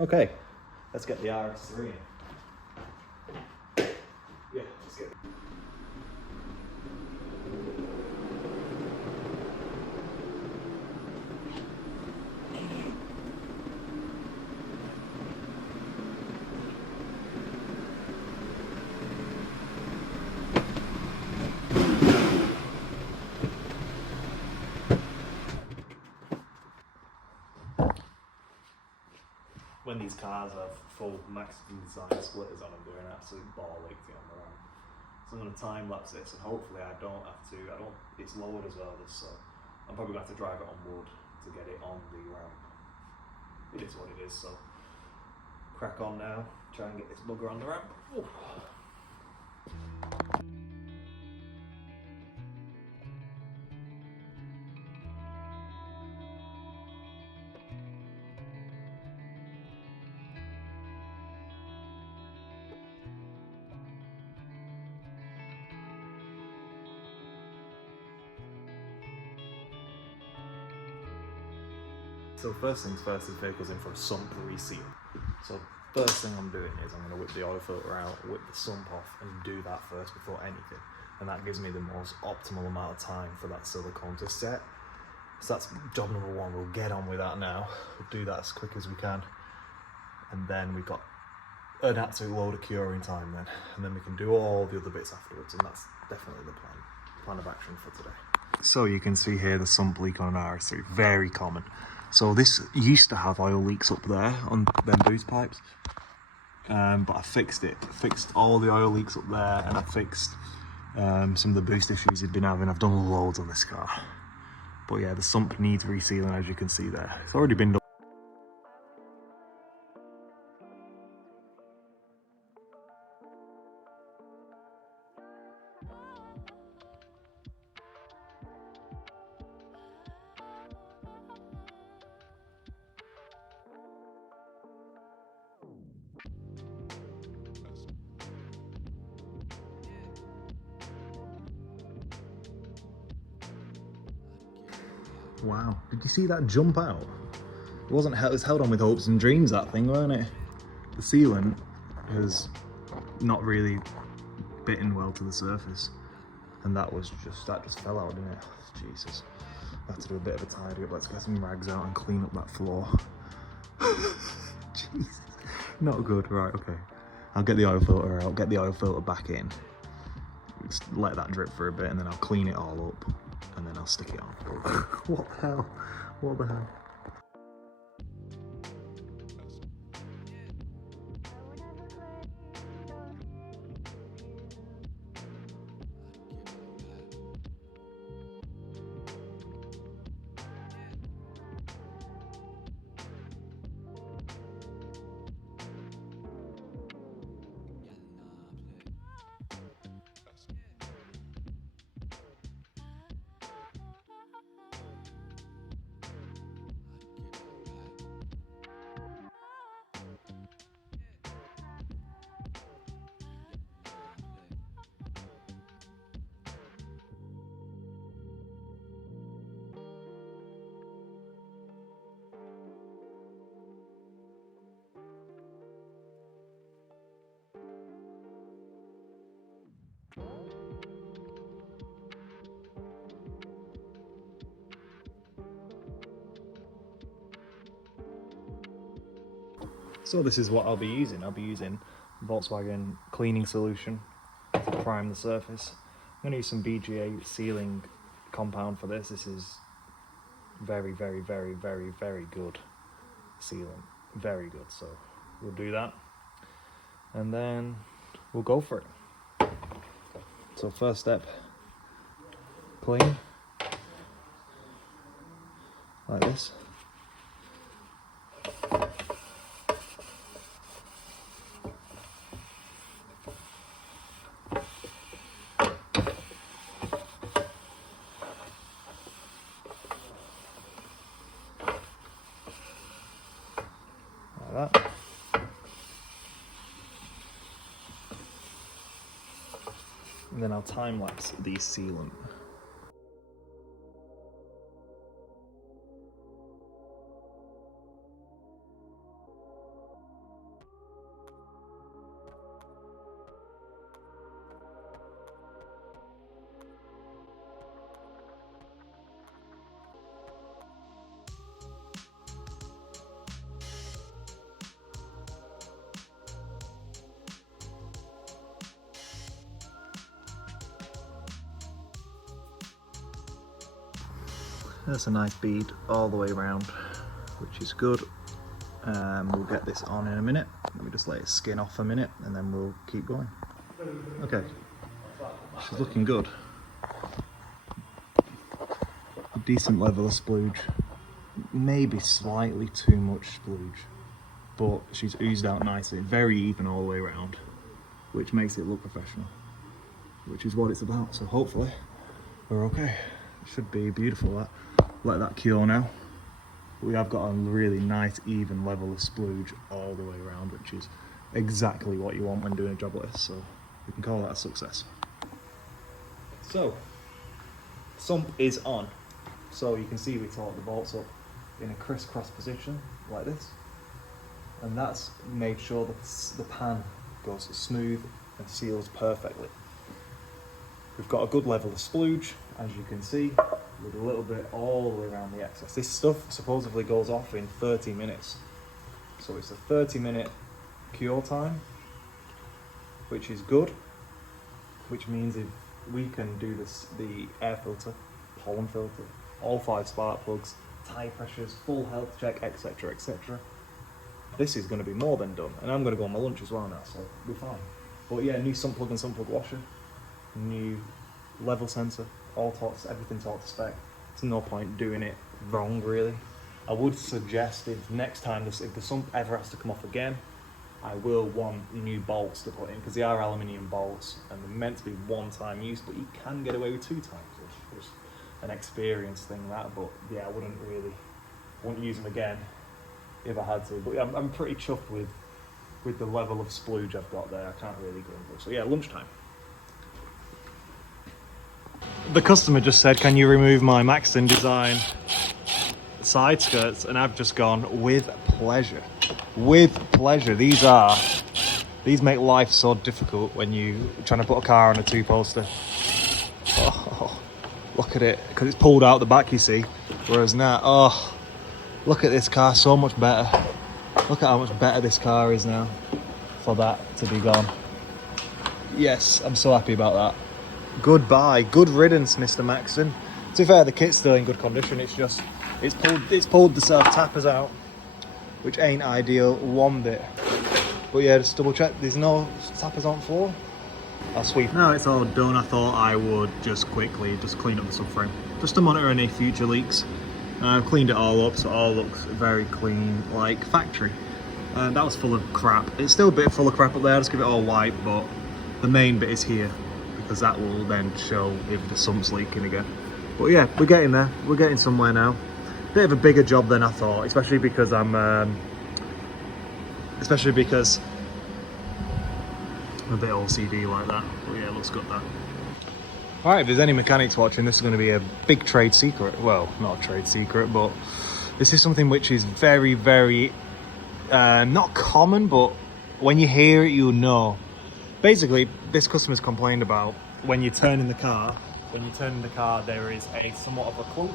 Okay, let's get the RS3 in. Yeah, let's get it. When these cars have full maximum design splitters on them, they're an absolute ball ache to get on the ramp. So I'm going to time lapse this, and hopefully I don't have to. It's lowered as well, this, so I'm probably going to have to drive it on wood to get it on the ramp. It is what it is, so crack on now, try and get this bugger on the ramp. Ooh. So first things first, this vehicle's in for a sump reseal. So first thing I'm doing is I'm going to whip the oil filter out, whip the sump off, and do that first before anything. And that gives me the most optimal amount of time for that silicone to set. So that's job number one. We'll get on with that now. We'll do that as quick as we can. And then we've got an absolute load of curing time then. And then we can do all the other bits afterwards. And that's definitely the plan of action for today. So you can see here the sump leak on an RS3, very common. So this used to have oil leaks up there on them boost pipes, but I fixed it. Fixed all the oil leaks up there, and I fixed some of the boost issues he'd been having. I've done loads on this car. But yeah, the sump needs resealing, as you can see there. It's already been done. Wow, did you see that jump out? It was held on with hopes and dreams, that thing, weren't it? The sealant has not really bitten well to the surface, and that just fell out, didn't it? Jesus, I have to do a bit of a tidy up. Let's get some rags out and clean up that floor. Jesus, not good. Right, okay. I'll get the oil filter out, get the oil filter back in, just let that drip for a bit, and then I'll clean it all up, and then I'll stick it on. What the hell? What the hell? So this is what I'll be using. I'll be using Volkswagen cleaning solution to prime the surface. I'm going to use some BGA sealing compound for this. This is very, very, very, very, very good sealant. Very good. So we'll do that, and then we'll go for it. So first step, clean, like this. Like that. And then I'll time lapse the sealant. That's a nice bead all the way around, which is good. We'll get this on in a minute. Let me just let it skin off a minute and then we'll keep going. Okay, she's looking good. A decent level of splooge. Maybe slightly too much splooge, but she's oozed out nicely, very even all the way around, which makes it look professional, which is what it's about. So hopefully we're okay. It should be beautiful. Let that cure now. We have got a really nice even level of splooge all the way around, which is exactly what you want when doing a job like this, so we can call that a success. So, sump is on. So you can see we torque the bolts up in a crisscross position like this, and that's made sure that the pan goes smooth and seals perfectly. We've got a good level of splooge, as you can see, with a little bit all the way around the excess. This stuff supposedly goes off in 30 minutes. So it's a 30-minute cure time, which is good, which means if we can do this, the air filter, pollen filter, all 5 spark plugs, tire pressures, full health check, etc, etc, this is going to be more than done. And I'm going to go on my lunch as well now, so we're fine. But yeah, new sump plug and sump plug washer, new level sensor, all torques, everything torqued to spec. There's no point doing it wrong, really. I would suggest if next time, if the sump ever has to come off again, I will want new bolts to put in, because they are aluminium bolts and they're meant to be one-time use, but you can get away with 2 times. It's just an experience thing, that. But yeah, I wouldn't use them again if I had to. But yeah, I'm pretty chuffed with the level of splooge I've got there. I can't really go into it. So yeah, lunchtime. The customer just said, can you remove my Maxton Design side skirts? And I've just gone, with pleasure. With pleasure. These make life so difficult when you're trying to put a car on a 2-poster. Oh, look at it, because it's pulled out the back, you see. Whereas now, oh, look at this car, so much better. Look at how much better this car is now for that to be gone. Yes, I'm so happy about that. Goodbye, good riddance, Mr. Maxton. To be fair, the kit's still in good condition. It's just, it's pulled the self tappers out, which ain't ideal one bit. But yeah, just double check, there's no tappers on the floor. I'll sweep. Now it's all done, I thought I would just quickly clean up the subframe, just to monitor any future leaks. I've cleaned it all up, so it all looks very clean, like factory. That was full of crap. It's still a bit full of crap up there, I'll just give it all white, but the main bit is here, because that will then show if the sump's leaking again. But yeah, we're getting there. We're getting somewhere now. Bit of a bigger job than I thought, especially because I'm a bit OCD like that. But yeah, it looks good that. Alright, if there's any mechanics watching, this is going to be a big trade secret. Well, not a trade secret, but this is something which is very, very not common, but when you hear it, you'll know. Basically, this customer's complained about when you turn in the car, there is somewhat of a clunk.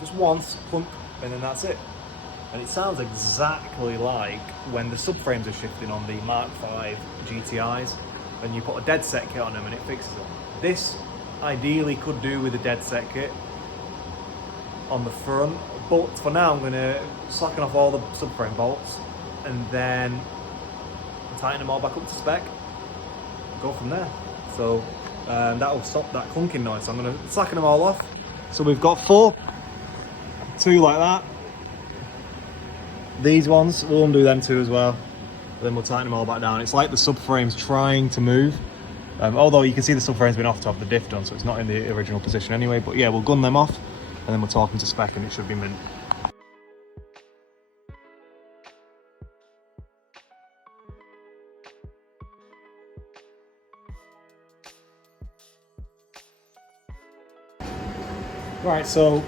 Just once, clunk, and then that's it. And it sounds exactly like when the subframes are shifting on the Mark V GTIs, and you put a dead set kit on them and it fixes them. This ideally could do with a dead set kit on the front, but for now I'm going to slacken off all the subframe bolts and then tighten them all back up to spec. Go from there. So that will stop that clunking noise. So I'm going to slacken them all off. So we've got 4, 2 like that. These ones, we'll undo them 2 as well. Then we'll tighten them all back down. It's like the subframe's trying to move. Although you can see the subframe's been off to have the diff done, so it's not in the original position anyway. But yeah, we'll gun them off and then we'll talk them to spec and it should be mint. Right, so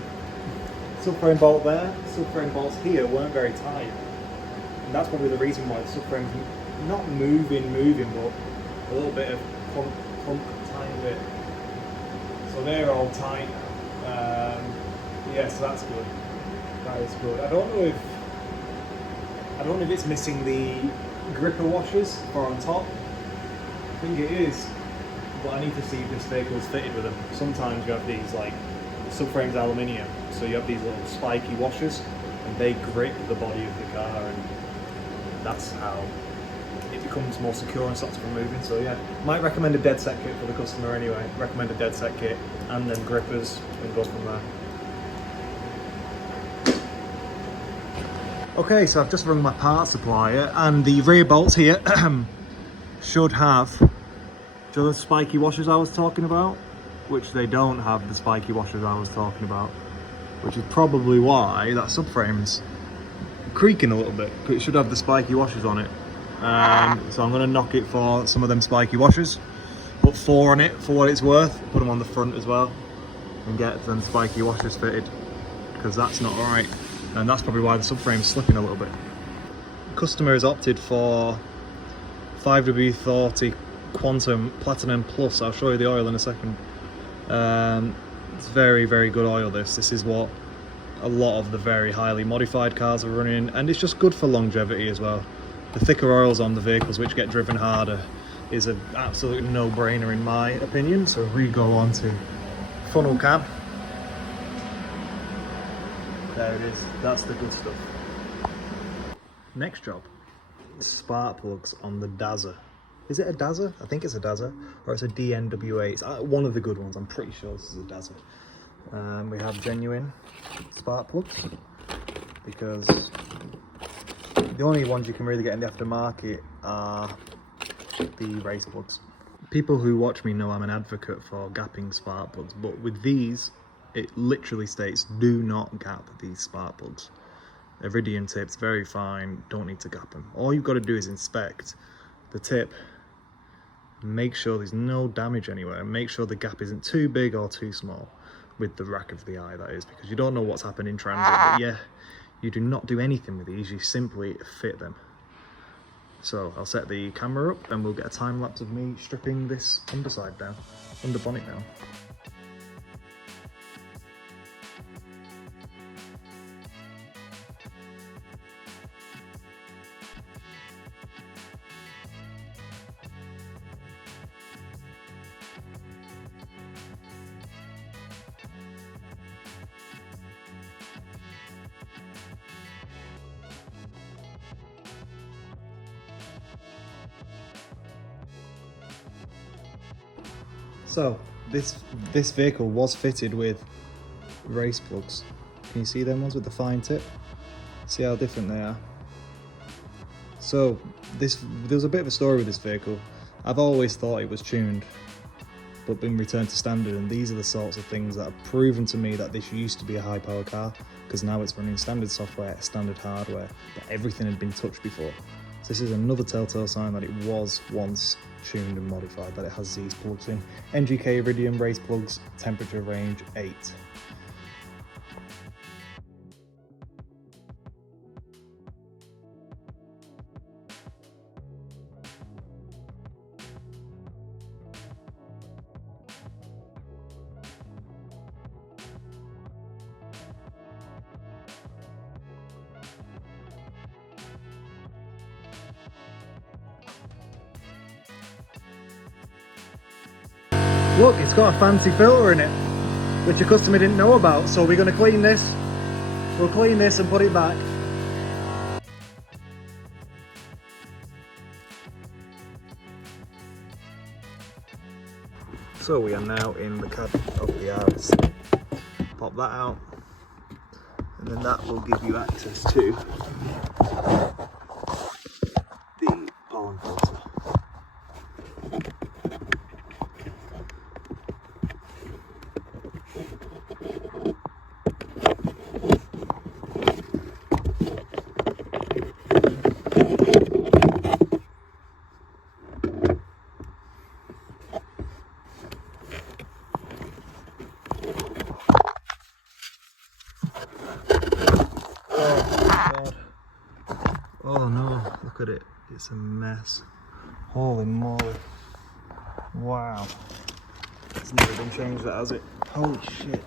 subframe bolt there, subframe bolts here weren't very tight. And that's probably the reason why the subframe's not moving, but a little bit of clunk, tiny bit. So they're all tight. Yeah, so that's good. That is good. I don't know if it's missing the gripper washers for on top. I think it is, but I need to see if this vehicle's fitted with them. Sometimes you have these like Subframe's aluminium, so you have these little spiky washers, and they grip the body of the car, and that's how it becomes more secure and stops from moving. So yeah, might recommend a dead set kit for the customer anyway. Recommend a dead set kit and then grippers, and go from there. Okay, so I've just rung my parts supplier, and the rear bolts here should have the spiky washers I was talking about, which they don't have the spiky washers I was talking about, which is probably why that subframe's creaking a little bit, because it should have the spiky washers on it. So I'm going to knock it for some of them spiky washers, put 4 on it for what it's worth, put them on the front as well, and get them spiky washers fitted, because that's not right, and that's probably why the subframe's slipping a little bit. The customer has opted for 5W40 Quantum Platinum Plus. I'll show you the oil in a second. It's very, very good oil. This is what a lot of the very highly modified cars are running, and it's just good for longevity as well. The thicker oils on the vehicles which get driven harder is an absolute no-brainer in my opinion. So we go on to funnel cam. There it is, that's the good stuff. Next job, spark plugs on the DAZA. Is it a DAZA? I think it's a DAZA, or it's a DNWA. It's one of the good ones. I'm pretty sure this is a DAZA. We have genuine spark plugs, because the only ones you can really get in the aftermarket are the race plugs. People who watch me know I'm an advocate for gapping spark plugs, but with these, it literally states, do not gap these spark plugs. Iridium tips, very fine, don't need to gap them. All you've got to do is inspect the tip, make sure there's no damage anywhere, and make sure the gap isn't too big or too small, with the rack of the eye that is, because you don't know what's happened in transit. But yeah, you do not do anything with these, you simply fit them. So I'll set the camera up and we'll get a time lapse of me stripping this underside down, under bonnet down. So this vehicle was fitted with race plugs. Can you see them ones with the fine tip? See how different they are? So there's a bit of a story with this vehicle. I've always thought it was tuned, but been returned to standard, and these are the sorts of things that have proven to me that this used to be a high power car, because now it's running standard software, standard hardware, but everything had been touched before. So this is another telltale sign that it was once tuned and modified, that it has these plugs in. NGK Iridium race plugs, temperature range 8. Look, it's got a fancy filter in it, which your customer didn't know about, so we're going to clean this. We'll clean this and put it back. So we are now in the cabin of the RS3. Pop that out, and then that will give you access to the pollen filter. Oh no, look at it, it's a mess. Holy moly. Wow. It's never been changed, that has it? Holy shit.